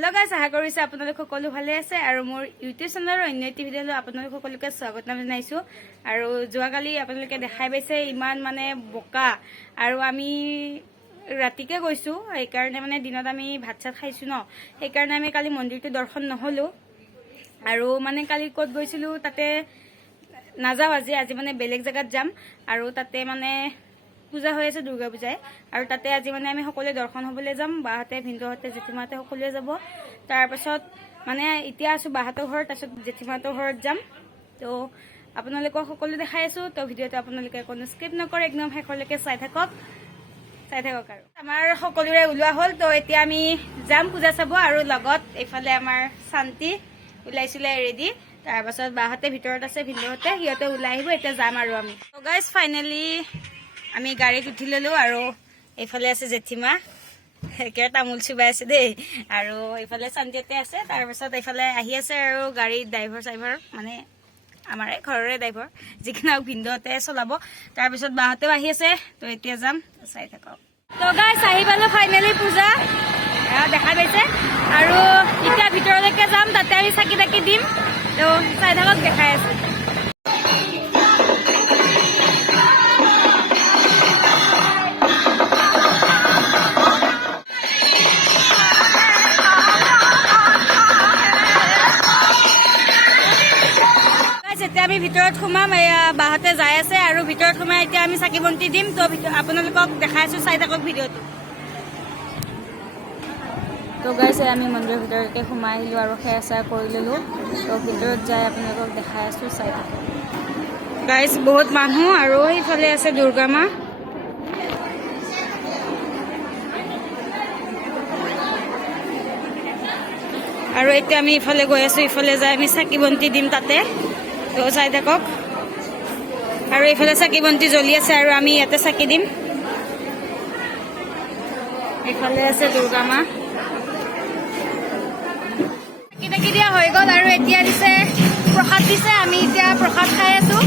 Hello guys आशा কৰিছো আপোনালোক সকলো ভালে আছে আৰু মোৰ ইউটিউব চেনেলৰ অন্য এটি ভিডিঅ'লৈ আপোনালোক সকলোকে স্বাগতম জনাইছো আৰু যোৱাকালি আপোনালোকে দেখাই পাইছে ইমান মানে বোকা আৰু আমি ৰাতিকে গৈছো এই কাৰণে মানে দিনত আমি ভাত চাত খাইছো ন এই কাৰণে আমি কালি মন্দিৰটো দৰ্শন নহলো আৰু মানে কালি ক'ত গৈছিলো তাতে নাযাও আজি মানে বেলেগ জায়গাত যাম আৰু তাতে মানে পূজা হৈ আছে দুৰ্গা পূজায় আৰু তাতে আজি মানে আমি সকলোৱে দৰ্শন হ'বলৈ যাম বাহতে ভিন্দহতে জেঠিমাতে সকলোৱে যাব তাৰ পাছত মানে এতিয়া আছো বাহতৰ ঘৰত তাৰছত জেঠিমাতৰ ঘৰত যাম তো আপোনালোকক সকলো দেখাই আছো তো ভিডিঅ'টো আপোনালোকে কোনো স্কিপ নকৰে একদম শেষলৈকে চাই থাকক আৰু আমাৰ সকলোৰে ওলোৱা হ'ল তো এতিয়া আমি যাম পূজা চাব আৰু লগত এইফালে আমাৰ শান্তি ওলাইছিলে ৰেডি তাৰ পাছত বাহতে ভিতৰত আছে ভিন্দহতে হিয়তে ওলাই আহিব এতিয়া যাম আৰু আমি তো গাইস ফাইনালি আমি গাড়ীত উঠি ললো আৰু এইফালে আছে জেঠিমা একে তামুল চুবাই আছে দেই আৰু এইফালে শান্তিতে আছে তাৰ পাছত এইফালে আহি আছে আৰু গাড়ীৰ ড্ৰাইভাৰ মানে আমাৰ ঘৰৰে ড্ৰাইভাৰ যিখিনি ভিন্দহতে চলাব তাৰ পিছত বাহতেও আহি আছে তো এতিয়া যাম চাই থাকক তো গাইস আহি পালো ফাইনালি পূজা দেখা পাইছে আৰু এতিয়া ভিতৰলৈকে যাম তাতে আমি চাকি তাকি দিম তো চাই থাকক দেখাই আছে আমি ভিতৰত সোমাম বাহতে যাই আছে আৰু ভিতৰত সোমাই এতিয়া আমি চাকি বন্তি দিম তো আপোনালোকক দেখাই আছো চাই থাকক ভিডিঅ'টো তো গাইছ আমি মন্দিৰৰ ভিতৰলৈকে সোমাই আহিলো আৰু খেৰ চেৰ কৰি ললো তো ভিতৰত যাই আপোনালোকক দেখাই আছো চাই থাকক গাইছ বহুত মানুহ আৰু এইফালে আছে দুৰ্গা মা আৰু এতিয়া আমি ইফালে গৈ আছো ইফালে যাই আমি চাকি বন্তি দিম তাতে তো চাই থাকক আৰু এইফালে চাকি বন্তি জ্বলি আছে আৰু আমি ইয়াতে চাকি দিম এইফালে আছে দুৰ্গা মা চাকি তাকি দিয়া হৈ গ'ল আৰু এতিয়া দিছে প্ৰসাদ দিছে আমি এতিয়া প্ৰসাদ খাই আছো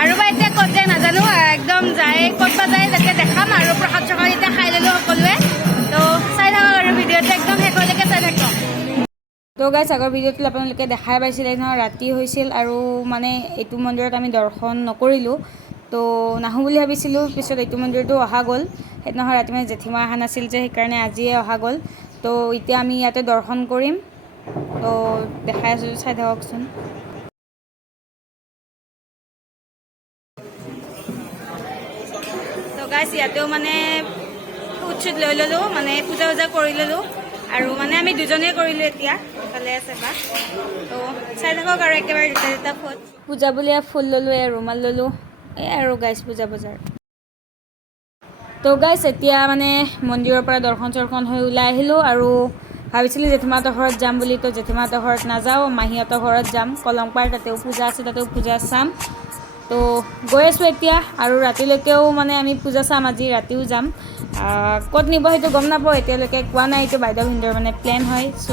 আৰু বা এতিয়া ক'ত যায় নাজানো একদম যায় ক'ত বা যায় তাতে দেখাম আৰু প্ৰসাদ চসাদ এতিয়া খাই ললো সকলোৱে তো চাই থাকক আৰু ভিডিঅ'টো একদম শেষলৈকে চাই থাকক তো গাইছ আগৰ ভিডিঅ'টো আপোনালোকে দেখাই পাইছিলে নহয় ৰাতি হৈছিল আৰু মানে এইটো মন্দিৰত আমি দৰ্শন নকৰিলোঁ তো নাহোঁ বুলি ভাবিছিলোঁ পিছত এইটো মন্দিৰতো অহা গ'ল সেইদিনাখন ৰাতি মানে জেঠিমা অহা নাছিল যে সেইকাৰণে আজিয়ে অহা গ'ল তো এতিয়া আমি ইয়াতে দৰ্শন কৰিম তো দেখাই আছোঁ চাই থাককচোন তো গাইছ ইয়াতেও মানে উৎসুত লৈ ল'লোঁ মানে পূজা কৰি ল'লোঁ আৰু মানে আমি দুজনে কৰিলোঁ এতিয়া ভালে আছে বা তো চাই থাকক আৰু একেবাৰে দুটা ফুল পূজা বুলিয়ে ফুল ল'লোঁ ৰুমাল ল'লোঁ আৰু গাইছ পূজা বজাৰ তো গাইছ এতিয়া মানে মন্দিৰৰ পৰা দৰ্শন চৰ্শন হৈ ওলাই আহিলোঁ আৰু ভাবিছিলোঁ জেঠিমাহঁতৰ ঘৰত যাম বুলি তো জেঠিমাহঁতৰ ঘৰত নাযাওঁ মাহীহঁতৰ ঘৰত যাম কলংপাৰ তাতেও পূজা আছে তাতেও পূজা চাম তো গৈ আছোঁ এতিয়া আৰু ৰাতিলৈকেও মানে আমি পূজা চাম আজি ৰাতিও যাম ক'ত নিব সেইটো গম নাপাওঁ এতিয়ালৈকে কোৱা নাই এইটো বাইদেউ ভিন্দৰ মানে প্লেন হয় চ'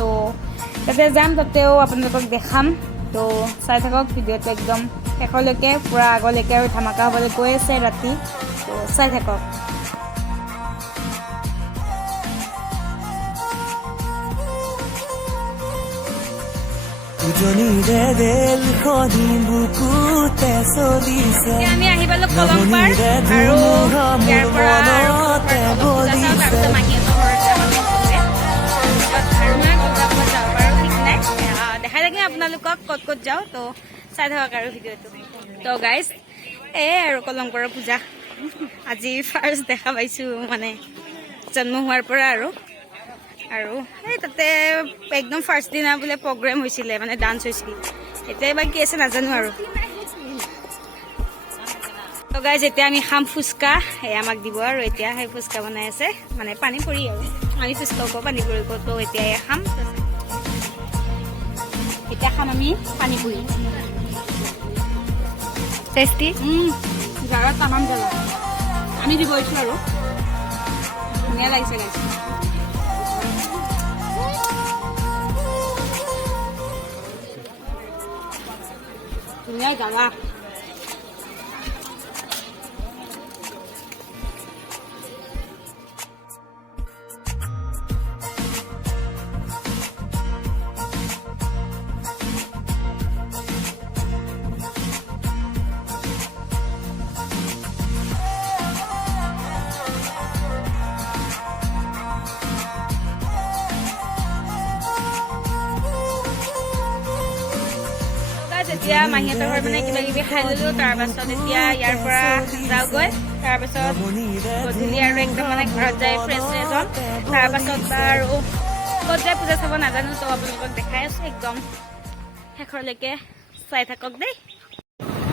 তাতে যাম তাতেও আপোনালোকক দেখাম তো চাই থাকক ভিডিঅ'টো একদম শেষলৈকে পূৰা আগলৈকে আৰু ধামাকা হ'বলৈ গৈ আছে ৰাতি তো চাই থাকক আমি আহি পালো কলংপাৰ আৰু ইয়াৰ পৰা দেখাই থাকিম আপোনালোকক ক'ত ক'ত যাওঁ তো চাই থাকক আৰু ভিডিঅ'টো তো গাইজ আৰু কলংপাৰৰ পূজা আজি ফাৰ্ষ্ট দেখা পাইছোঁ মানে জন্ম হোৱাৰ পৰা আৰু এই তাতে একদম ফাৰ্ষ্ট দিনা বোলে প্ৰগ্ৰেম হৈছিলে মানে ডান্স হৈছিল এতিয়া বা কি আছে নাজানো আৰু তো গাইজ এতিয়া আমি খাম ফুচকা আমাক দিব আৰু এতিয়া সেই ফুচকা বনাই আছে মানে পানী পৰি আৰু আমি ফুচকা আকৌ পানী পৰি তো এতিয়া খাম এতিয়া খাম আমি পানী পুৰি টেষ্টি জাৰত তামাম জ্বলা আমি দিব আহিছোঁ আৰু ধুনীয়া লাগিছে গাইজ ধুনীয়া জ্বালা এতিয়া মাহীহঁতৰ ঘৰত মানে কিবা কিবি খাই ল'লোঁ তাৰপাছত এতিয়া ইয়াৰ পৰা যাওঁগৈ তাৰপাছত গধূলি আৰু একদম মানে ঘৰত যাই ফ্ৰেছ ফ্ৰেছ হ'ম তাৰপাছত আৰু ক'ত যায় পূজা চাব নাজানো তো আপোনালোকক দেখাই আছোঁ একদম শেষৰলৈকে চাই থাকক দেই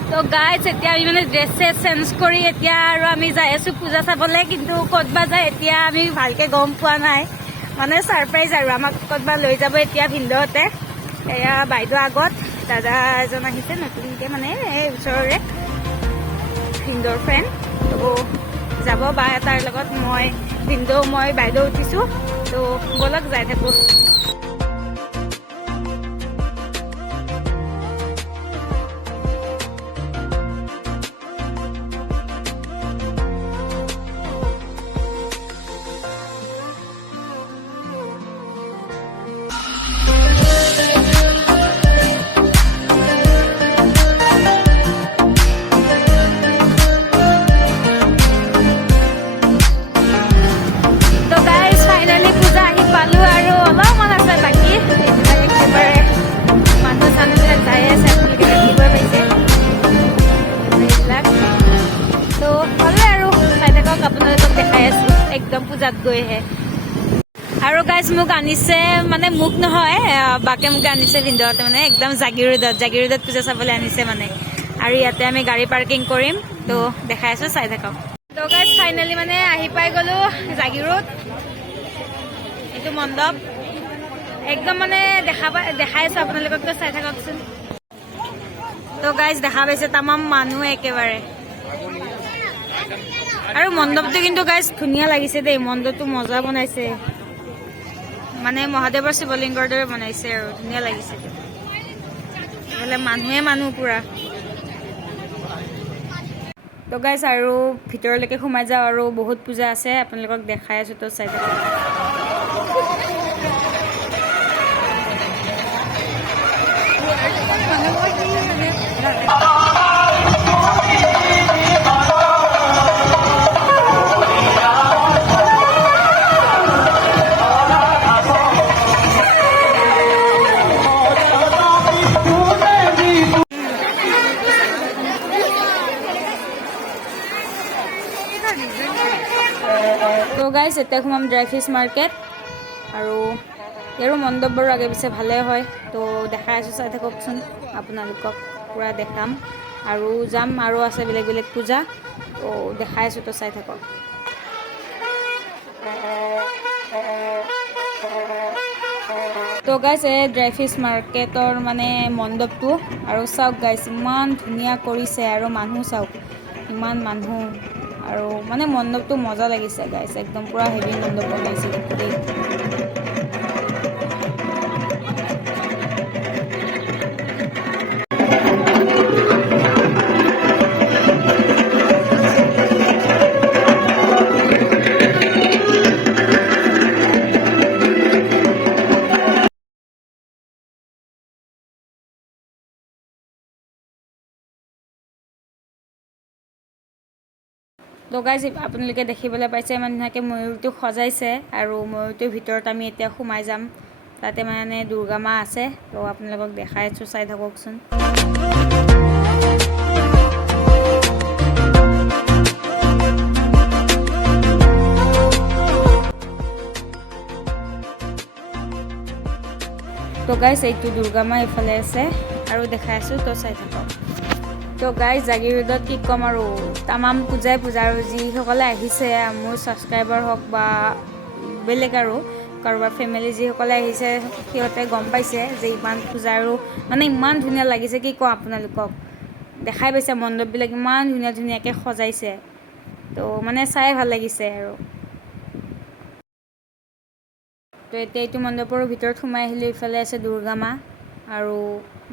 তো গাইজ এতিয়া আমি মানে ড্ৰেছ চেঞ্জ কৰি এতিয়া আৰু আমি যাই আছোঁ পূজা চাবলৈ কিন্তু ক'তবা যায় এতিয়া আমি ভালকৈ গম পোৱা নাই মানে ছাৰপ্ৰাইজ আৰু আমাক ক'তবা লৈ যাব এতিয়া ভিনদেউহঁতে এয়া বাইদেউ আগত দাদা এজন আহিছে নতুনকৈ মানে এই ওচৰৰে ভিনদেউৰ ফ্ৰেণ্ড তো যাব বা তাৰ লগত মই ভিনদেউ মই বাইদেউ উঠিছোঁ তো ব'লক যাই থাকোঁ একদম পূজাত গৈহে আৰু গাইজ মোক আনিছে মানে মোক নহয় বাকে মোক আনিছে ভিনদেউহঁতে মানে একদম জাগিৰোডত পূজা চাবলৈ আনিছে মানে আৰু ইয়াতে আমি গাড়ী পাৰ্কিং কৰিম তো দেখাই আছোঁ চাই থাকক তো গাইজ ফাইনেলি মানে আহি পাই গ'লোঁ জাগিৰোড এইটো মণ্ডপ একদম মানে দেখাই আছোঁ আপোনালোকক তো চাই থাককচোন তো গাইজ দেখা পাইছে তামাম মানুহ একেবাৰে আৰু মণ্ডপটো কিন্তু গাইজ ধুনীয়া লাগিছে দেই মণ্ডপটো মজা বনাইছে মানে মহাদেৱৰ শিৱলিংগৰ দৰে বনাইছে আৰু ধুনীয়া লাগিছে বোলে মানুহ পুৰা তো গাইজ আৰু ভিতৰলৈকে সোমাই যাওঁ আৰু বহুত পূজা আছে আপোনালোকক দেখাই আছোঁ তো চাই থাকক তো গাইজ এতিয়া সোমাম ড্ৰাই ফিছ মাৰ্কেট আৰু ইয়াৰো মণ্ডপবোৰ আগে পিছে ভালে হয় তো দেখাই আছোঁ চাই থাককচোন আপোনালোকক পূৰা দেখাম আৰু যাম আৰু আছে বেলেগ পূজা তো দেখাই আছোঁ তো চাই থাকক তো গাইজ এই ড্ৰাই ফিছ মাৰ্কেটৰ মানে মণ্ডপটো আৰু চাওক গাইজ ইমান ধুনীয়া কৰিছে আৰু মানুহ চাওক ইমান মানুহ আৰু মানে মণ্ডপটো মজা লাগিছে গাইজ একদম পুৰা হেভি মণ্ডপ বনাইছে দেই তো গাইজ আপোনালোকে দেখিবলৈ পাইছে ইমান ধুনীয়াকৈ ময়ূৰটো সজাইছে আৰু ময়ূৰটোৰ ভিতৰত আমি এতিয়া সোমাই যাম তাতে মানে দুৰ্গা মা আছে তো আপোনালোকক দেখাই আছোঁ চাই থাককচোন তো গাইজ এইটো দুৰ্গা মা এইফালে আছে আৰু দেখাই আছোঁ তো চাই থাকক তো গাইজ জাগিৰোডত কি ক'ম আৰু তামাম পূজা আৰু যিসকলে আহিছে মোৰ ছাবস্ক্ৰাইবাৰ হওক বা বেলেগ আৰু কাৰোবাৰ ফেমিলি যিসকলে আহিছে সিহঁতে গম পাইছে যে ইমান পূজা আৰু মানে ইমান ধুনীয়া লাগিছে কি কওঁ আপোনালোকক দেখাই পাইছে মণ্ডপবিলাক ইমান ধুনীয়াকৈ সজাইছে তো মানে চাই ভাল লাগিছে আৰু তো এতিয়া এইটো মণ্ডপৰ ভিতৰত সোমাই আহিলে ইফালে আছে দুৰ্গা মা আৰু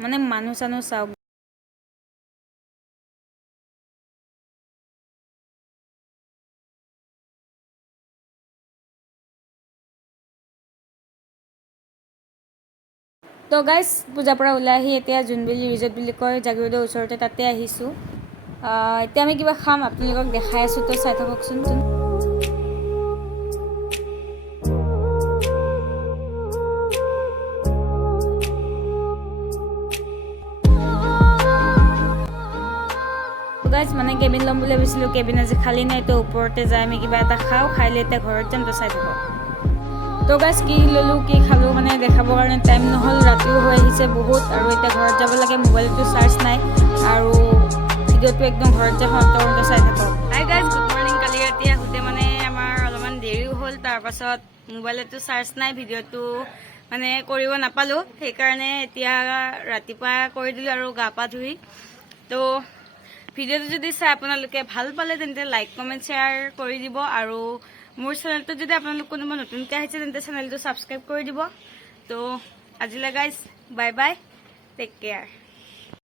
মানে মানুহ চানুহ চাওক তো গাইজ পূজাৰ পৰা ওলাই আহি এতিয়া জোনবিলি ৰিজৰ্ট বুলি কয় জাগিৰোডৰ ওচৰতে তাতে আহিছোঁ এতিয়া আমি কিবা খাম আপোনালোকক দেখাই আছোঁ তো চাই থাককচোন গাইজ মানে কেবিন ল'ম বুলি ভাবিছিলোঁ, কেবিন আজি খালী নাই, তো ওপৰতে যাই আমি কিবা এটা খাওঁ, খাই লৈ এতিয়া ঘৰত যাম, তো চাই থাকক। তো গাইজ কি ল'লোঁ কি খালোঁ মানে দেখাবৰ কাৰণে টাইম নহ'ল, ৰাতিও হৈ আহিছে বহুত, আৰু এতিয়া ঘৰত যাব লাগে, মোবাইলটো চাৰ্জ নাই, আৰু ভিডিঅ'টো একদম ঘৰত যাই সমাপ্ত চাই থাকক। Hi guys, good morning. কালি ৰাতি আহোঁতে মানে আমাৰ অলপমান দেৰিও হ'ল, তাৰপাছত মোবাইলতো চাৰ্জ নাই, ভিডিঅ'টো মানে কৰিব নাপালোঁ, সেইকাৰণে এতিয়া ৰাতিপুৱা কৰি দিলোঁ আৰু গা পা ধুই। তো ভিডিঅ'টো যদি চাই আপোনালোকে ভাল পালে তেন্তে লাইক কমেণ্ট শ্বেয়াৰ কৰি দিব, আৰু মোৰ চেনেলটোত যদি আপোনালোক কোনোবা নতুনকৈ আহিছে তেন্তে চেনেলটো ছাবস্ক্ৰাইব কৰি দিব। তো আজিলৈ guys bye bye, take care.